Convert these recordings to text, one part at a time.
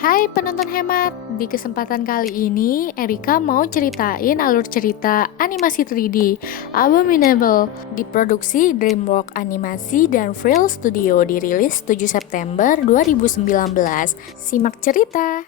Hai penonton hemat, di kesempatan kali ini Erika mau ceritain alur cerita animasi 3D Abominable diproduksi DreamWorks Animasi dan Frill Studio, dirilis 7 September 2019. Simak cerita.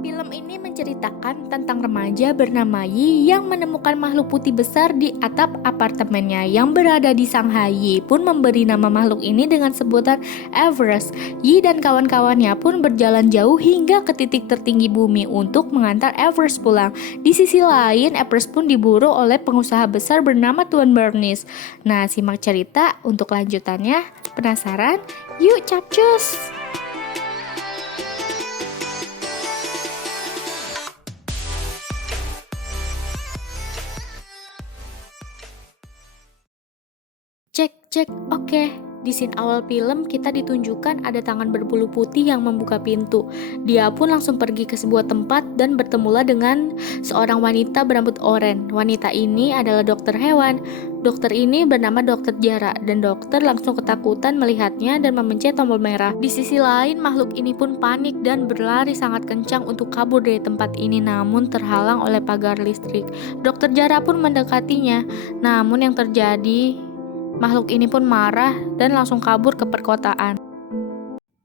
Film ini menceritakan tentang remaja bernama Yi yang menemukan makhluk putih besar di atap apartemennya yang berada di Shanghai. Yi pun memberi nama makhluk ini dengan sebutan Everest. Yi dan kawan-kawannya pun berjalan jauh hingga ke titik tertinggi bumi untuk mengantar Everest pulang. Di sisi lain, Everest pun diburu oleh pengusaha besar bernama Tuan Bernice. Nah, simak cerita untuk lanjutannya. Penasaran? Yuk capcus! Cek, oke. Di scene awal film kita ditunjukkan ada tangan berbulu putih yang membuka pintu. Dia pun langsung pergi ke sebuah tempat dan bertemulah dengan seorang wanita berambut oranye. Wanita ini adalah dokter hewan. Dokter ini bernama Dokter Jara dan dokter langsung ketakutan melihatnya dan memencet tombol merah. Di sisi lain, makhluk ini pun panik dan berlari sangat kencang untuk kabur dari tempat ini, namun terhalang oleh pagar listrik. Dokter Jara pun mendekatinya. Namun yang terjadi, makhluk ini pun marah dan langsung kabur ke perkotaan.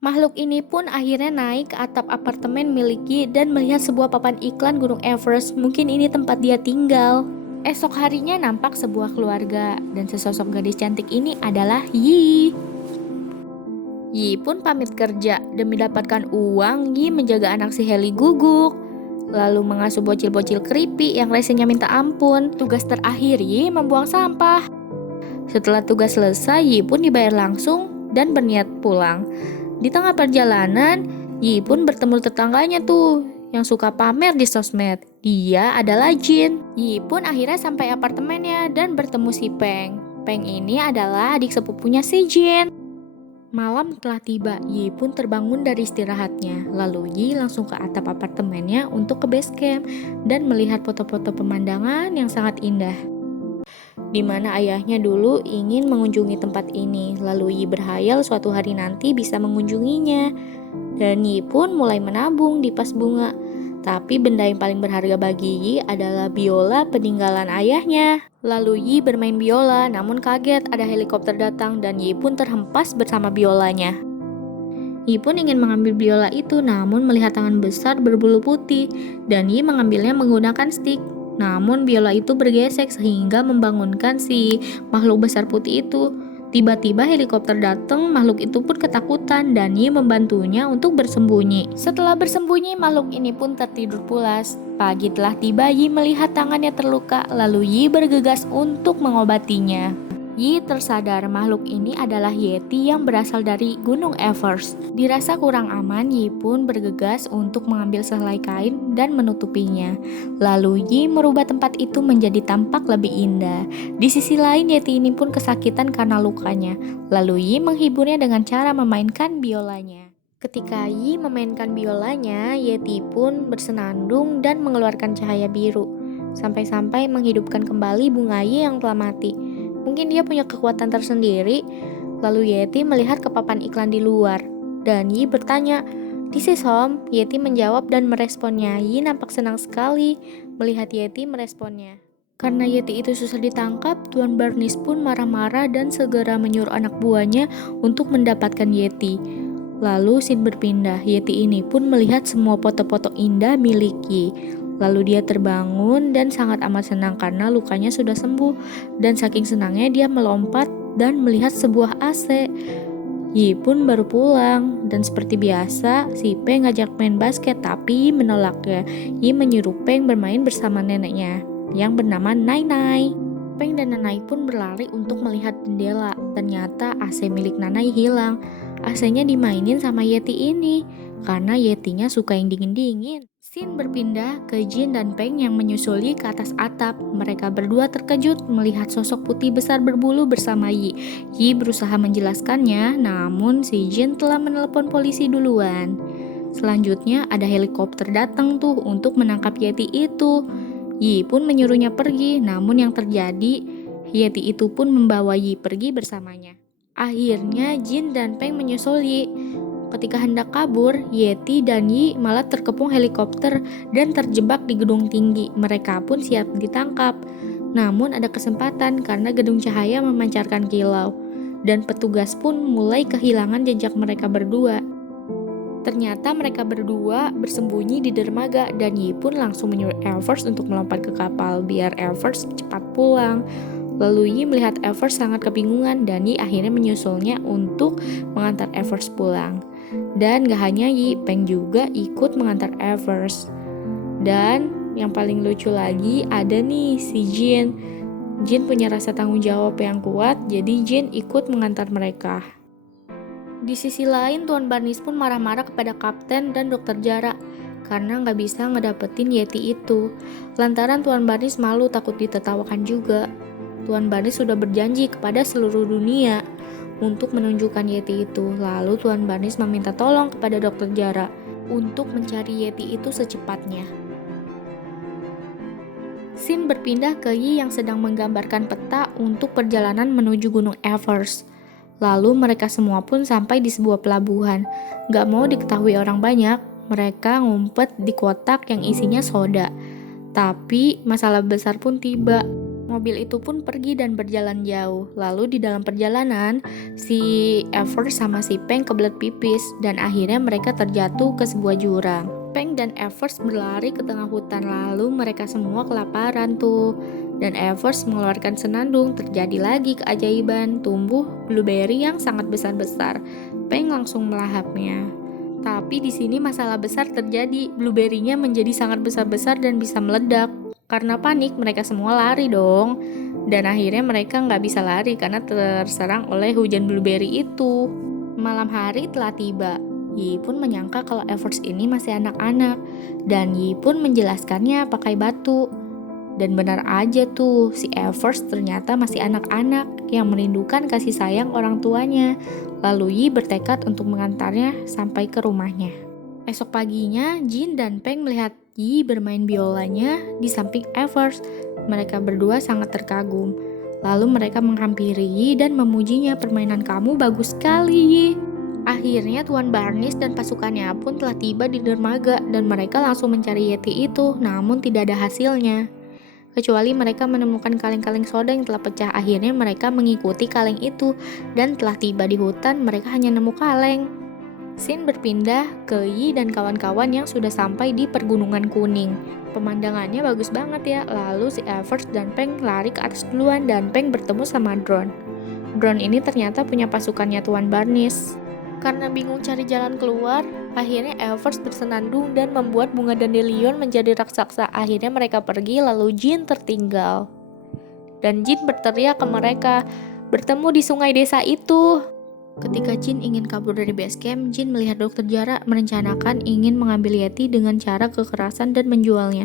Makhluk ini pun akhirnya naik ke atap apartemen miliknya dan melihat sebuah papan iklan Gunung Everest. Mungkin ini tempat dia tinggal. Esok harinya nampak sebuah keluarga dan sesosok gadis cantik ini adalah Yi. Yi pun pamit kerja demi mendapatkan uang. Yi menjaga anak si Heli guguk, lalu mengasuh bocil-bocil creepy yang resenya minta ampun. Tugas terakhir Yi membuang sampah. Setelah tugas selesai, Yi pun dibayar langsung dan berniat pulang. Di tengah perjalanan, Yi pun bertemu tetangganya tuh yang suka pamer di sosmed. Dia adalah Jin. Yi pun akhirnya sampai apartemennya dan bertemu si Peng. Peng ini adalah adik sepupunya si Jin. Malam telah tiba, Yi pun terbangun dari istirahatnya. Lalu Yi langsung ke atap apartemennya untuk ke base camp dan melihat foto-foto pemandangan yang sangat indah, di mana ayahnya dulu ingin mengunjungi tempat ini. Lalu Yi berhayal suatu hari nanti bisa mengunjunginya. Dan Yi pun mulai menabung di pas bunga. Tapi benda yang paling berharga bagi Yi adalah biola peninggalan ayahnya. Lalu Yi bermain biola, namun kaget ada helikopter datang dan Yi pun terhempas bersama biolanya. Yi pun ingin mengambil biola itu, namun melihat tangan besar berbulu putih dan Yi mengambilnya menggunakan stick. Namun biola itu bergesek sehingga membangunkan si makhluk besar putih itu. Tiba-tiba helikopter datang, makhluk itu pun ketakutan dan Yi membantunya untuk bersembunyi. Setelah bersembunyi, makhluk ini pun tertidur pulas. Pagi telah tiba, Yi melihat tangannya terluka, lalu Yi bergegas untuk mengobatinya. Yi tersadar makhluk ini adalah Yeti yang berasal dari Gunung Everest. Dirasa kurang aman, Yi pun bergegas untuk mengambil sehelai kain dan menutupinya. Lalu Yi merubah tempat itu menjadi tampak lebih indah. Di sisi lain, Yeti ini pun kesakitan karena lukanya. Lalu Yi menghiburnya dengan cara memainkan biolanya. Ketika Yi memainkan biolanya, Yeti pun bersenandung dan mengeluarkan cahaya biru, sampai-sampai menghidupkan kembali bunga Yi yang telah mati. Mungkin dia punya kekuatan tersendiri. Lalu Yeti melihat ke papan iklan di luar dan Yi bertanya, "This is home." Yeti menjawab dan meresponnya. Yi nampak senang sekali melihat Yeti meresponnya. Karena Yeti itu susah ditangkap, Tuan Bernice pun marah-marah dan segera menyuruh anak buahnya untuk mendapatkan Yeti. Lalu scene berpindah. Yeti ini pun melihat semua foto-foto indah milik Yi. Lalu dia terbangun dan sangat amat senang karena lukanya sudah sembuh. Dan saking senangnya dia melompat dan melihat sebuah AC. Yi pun baru pulang dan seperti biasa si Peng ngajak main basket tapi menolaknya. Yi menyuruh Peng bermain bersama neneknya yang bernama Nai Nai. Peng dan Nanai pun berlari untuk melihat jendela. Ternyata AC milik Nanai hilang. AC-nya dimainin sama Yeti ini karena Yetinya suka yang dingin-dingin. Scene berpindah ke Jin dan Peng yang menyusuli ke atas atap. Mereka berdua terkejut melihat sosok putih besar berbulu bersama Yi. Yi berusaha menjelaskannya, namun si Jin telah menelepon polisi duluan. Selanjutnya ada helikopter datang tuh untuk menangkap Yeti itu. Yi pun menyuruhnya pergi, namun yang terjadi, Yeti itu pun membawa Yi pergi bersamanya. Akhirnya Jin dan Peng menyusul Yi. Ketika hendak kabur, Yeti dan Yi malah terkepung helikopter dan terjebak di gedung tinggi. Mereka pun siap ditangkap. Namun ada kesempatan karena gedung cahaya memancarkan kilau. Dan petugas pun mulai kehilangan jejak mereka berdua. Ternyata mereka berdua bersembunyi di dermaga dan Yi pun langsung menyuruh Evers untuk melompat ke kapal biar Evers cepat pulang. Lalu Yi melihat Evers sangat kebingungan dan Yi akhirnya menyusulnya untuk mengantar Evers pulang. Dan gak hanya Yi, Peng juga ikut mengantar Evers. Dan yang paling lucu lagi ada nih si Jin. Jin punya rasa tanggung jawab yang kuat, jadi Jin ikut mengantar mereka. Di sisi lain, Tuan Barnis pun marah-marah kepada Kapten dan Dokter Jara karena nggak bisa ngedapetin Yeti itu. Lantaran Tuan Barnis malu takut ditertawakan juga. Tuan Barnis sudah berjanji kepada seluruh dunia untuk menunjukkan Yeti itu. Lalu Tuan Barnis meminta tolong kepada Dokter Jara untuk mencari Yeti itu secepatnya. Scene berpindah ke Yi yang sedang menggambarkan peta untuk perjalanan menuju Gunung Evers. Lalu mereka semua pun sampai di sebuah pelabuhan. Gak mau diketahui orang banyak, mereka ngumpet di kotak yang isinya soda. Tapi masalah besar pun tiba. Mobil itu pun pergi dan berjalan jauh. Lalu di dalam perjalanan, si Evers sama si Peng kebelet pipis dan akhirnya mereka terjatuh ke sebuah jurang. Peng dan Evers berlari ke tengah hutan, lalu mereka semua kelaparan tuh. Dan Evers mengeluarkan senandung, terjadi lagi keajaiban, tumbuh blueberry yang sangat besar-besar. Peng langsung melahapnya. Tapi di sini masalah besar terjadi, blueberry-nya menjadi sangat besar-besar dan bisa meledak. Karena panik, mereka semua lari dong. Dan akhirnya mereka nggak bisa lari karena terserang oleh hujan blueberry itu. Malam hari telah tiba. Yi pun menyangka kalau Evers ini masih anak-anak. Dan Yi pun menjelaskannya pakai batu. Dan benar aja tuh, si Evers ternyata masih anak-anak yang merindukan kasih sayang orang tuanya. Lalu Yi bertekad untuk mengantarnya sampai ke rumahnya. Esok paginya, Jin dan Peng melihat Yi bermain biolanya di samping Evers. Mereka berdua sangat terkagum. Lalu mereka menghampiri Yi dan memujinya, permainan kamu bagus sekali Yi. Akhirnya Tuan Barnis dan pasukannya pun telah tiba di dermaga dan mereka langsung mencari Yeti itu, namun tidak ada hasilnya. Kecuali mereka menemukan kaleng-kaleng soda yang telah pecah. Akhirnya mereka mengikuti kaleng itu dan telah tiba di hutan, mereka hanya nemu kaleng. Scene berpindah ke Yi dan kawan-kawan yang sudah sampai di Pergunungan Kuning. Pemandangannya bagus banget ya. Lalu si Evers dan Peng lari ke atas duluan dan Peng bertemu sama Drone. Drone ini ternyata punya pasukannya Tuan Barnis. Karena bingung cari jalan keluar, akhirnya Evers bersenandung dan membuat bunga dandelion menjadi raksasa. Akhirnya mereka pergi, lalu Jin tertinggal. Dan Jin berteriak ke mereka, bertemu di sungai desa itu. Ketika Jin ingin kabur dari base camp, Jin melihat Dokter Jara merencanakan ingin mengambil Yeti dengan cara kekerasan dan menjualnya.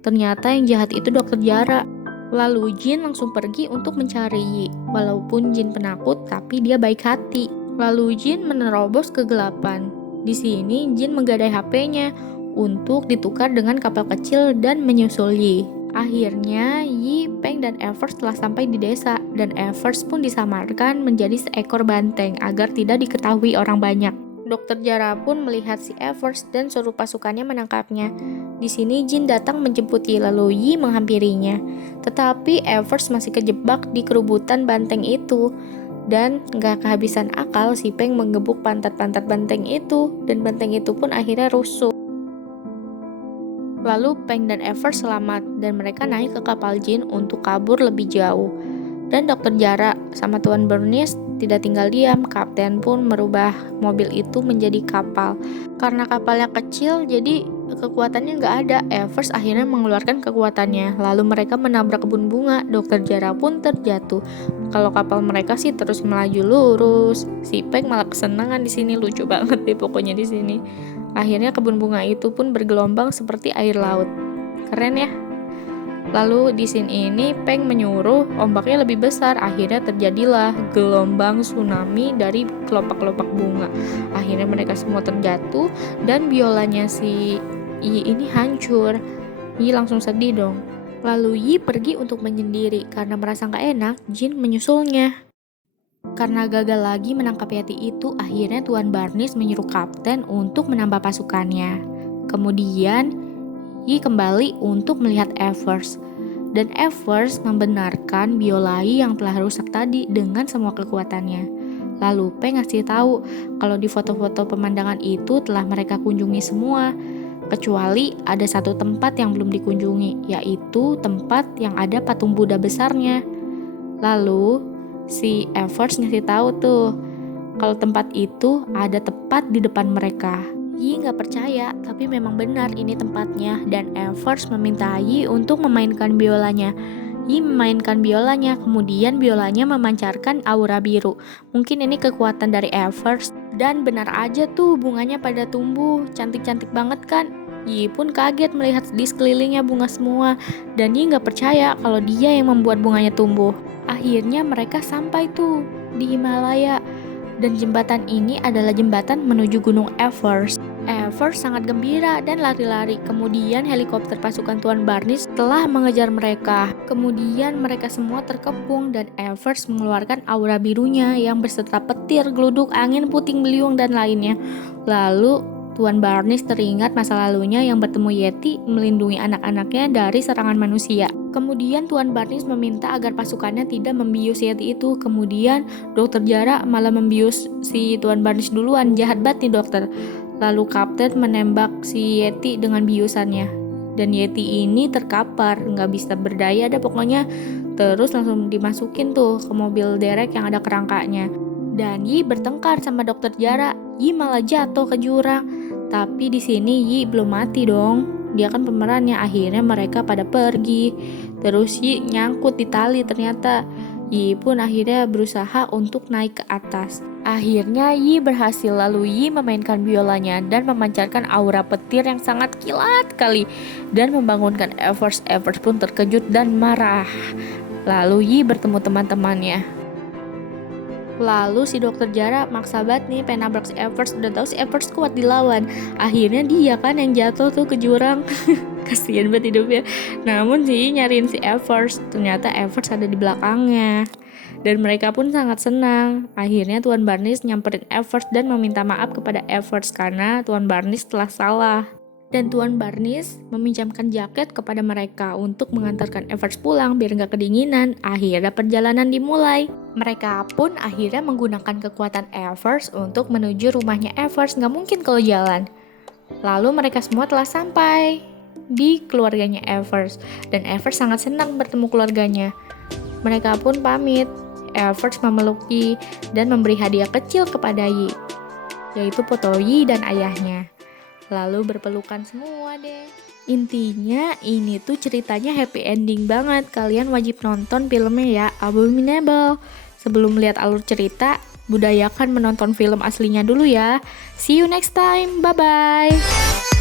Ternyata yang jahat itu Dokter Jara. Lalu Jin langsung pergi untuk mencari Yi. Walaupun Jin penakut, tapi dia baik hati. Lalu Jin menerobos kegelapan. Di sini Jin menggadai HP-nya untuk ditukar dengan kapal kecil dan menyusul Yi. Akhirnya Yi, Peng, dan Evers telah sampai di desa dan Evers pun disamarkan menjadi seekor banteng agar tidak diketahui orang banyak. Dokter Jara pun melihat si Evers dan suruh pasukannya menangkapnya. Di sini Jin datang menjemput Yi, lalu Yi menghampirinya. Tetapi Evers masih kejebak di kerubutan banteng itu. Dan gak kehabisan akal, si Peng menggebuk pantat-pantat banteng itu dan banteng itu pun akhirnya rusuh. Lalu Peng dan Evers selamat dan mereka naik ke kapal Jin untuk kabur lebih jauh. Dan Dokter Jara sama Tuan Barnis tidak tinggal diam, Kapten pun merubah mobil itu menjadi kapal. Karena kapalnya kecil, jadi kekuatannya nggak ada. Evers akhirnya mengeluarkan kekuatannya. Lalu mereka menabrak kebun bunga. Dokter Jara pun terjatuh. Kalau kapal mereka sih terus melaju lurus. Si Peng malah kesenangan di sini, lucu banget deh pokoknya di sini. Akhirnya kebun bunga itu pun bergelombang seperti air laut. Keren ya? Lalu di scene ini Peng menyuruh ombaknya lebih besar. Akhirnya terjadilah gelombang tsunami dari kelopak-kelopak bunga. Akhirnya mereka semua terjatuh dan biolanya si Yi ini hancur. Yi langsung sedih dong. Lalu Yi pergi untuk menyendiri karena merasa gak enak, Jin menyusulnya. Karena gagal lagi menangkap Yeti itu, akhirnya Tuan Barnis menyuruh kapten untuk menambah pasukannya. Kemudian, Yi kembali untuk melihat Evers. Dan Evers membenarkan Biolai yang telah rusak tadi dengan semua kekuatannya. Lalu Peng ngasih tahu kalau di foto-foto pemandangan itu telah mereka kunjungi semua. Kecuali ada satu tempat yang belum dikunjungi, yaitu tempat yang ada patung Buddha besarnya. Lalu, si Evers ngasih tahu tuh kalau tempat itu ada tepat di depan mereka. Yi nggak percaya, tapi memang benar ini tempatnya, dan Evers meminta Yi untuk memainkan biolanya. Yi memainkan biolanya, kemudian biolanya memancarkan aura biru. Mungkin ini kekuatan dari Evers, dan benar aja tuh bunganya pada tumbuh, cantik-cantik banget kan? Yi pun kaget melihat di sekelilingnya bunga semua, dan Yi nggak percaya kalau dia yang membuat bunganya tumbuh. Akhirnya mereka sampai tuh di Himalaya, dan jembatan ini adalah jembatan menuju Gunung Evers. Evers sangat gembira dan lari-lari. Kemudian helikopter pasukan Tuan Barnis telah mengejar mereka. Kemudian mereka semua terkepung dan Evers mengeluarkan aura birunya yang berserta petir, geluduk, angin, puting beliung, dan lainnya. Lalu Tuan Barnis teringat masa lalunya yang bertemu Yeti melindungi anak-anaknya dari serangan manusia. Kemudian Tuan Barnis meminta agar pasukannya tidak membius Yeti itu. Kemudian Dokter Jara malah membius si Tuan Barnis duluan. Jahat banget nih dokter. Lalu kapten menembak si Yeti dengan biusannya. Dan Yeti ini terkapar, nggak bisa berdaya ada pokoknya. Terus langsung dimasukin tuh ke mobil derek yang ada kerangkanya. Dan Yi bertengkar sama Dokter Jara. Yi malah jatuh ke jurang. Tapi di sini Yi belum mati dong. Dia kan pemerannya. Akhirnya mereka pada pergi. Terus Yi nyangkut di tali ternyata. Yi pun akhirnya berusaha untuk naik ke atas. Akhirnya Yi berhasil, lalu Yi memainkan biolanya dan memancarkan aura petir yang sangat kilat kali dan membangunkan Evers. Evers pun terkejut dan marah. Lalu Yi bertemu teman-temannya. Lalu si Dokter Jara maksa banget nih pengen nabrak si Evers. Udah tahu si Evers kuat dilawan. Akhirnya dia kan yang jatuh tuh ke jurang. Kasian banget hidupnya. Namun sih nyariin si Evers. Ternyata Evers ada di belakangnya. Dan mereka pun sangat senang. Akhirnya Tuan Barnis nyamperin Evers dan meminta maaf kepada Evers karena Tuan Barnis telah salah. Dan Tuan Barnis meminjamkan jaket kepada mereka untuk mengantarkan Evers pulang biar gak kedinginan. Akhirnya perjalanan dimulai. Mereka pun akhirnya menggunakan kekuatan Evers untuk menuju rumahnya Evers. Gak mungkin kalau jalan. Lalu mereka semua telah sampai di keluarganya Evers. Dan Evers sangat senang bertemu keluarganya. Mereka pun pamit. Evers memeluk Yi dan memberi hadiah kecil kepada Yi, yaitu foto Yi dan ayahnya. Lalu berpelukan semua deh. Intinya ini tuh ceritanya happy ending banget. Kalian wajib nonton filmnya ya, Abominable. Sebelum lihat alur cerita, budayakan menonton film aslinya dulu ya. See you next time, bye-bye.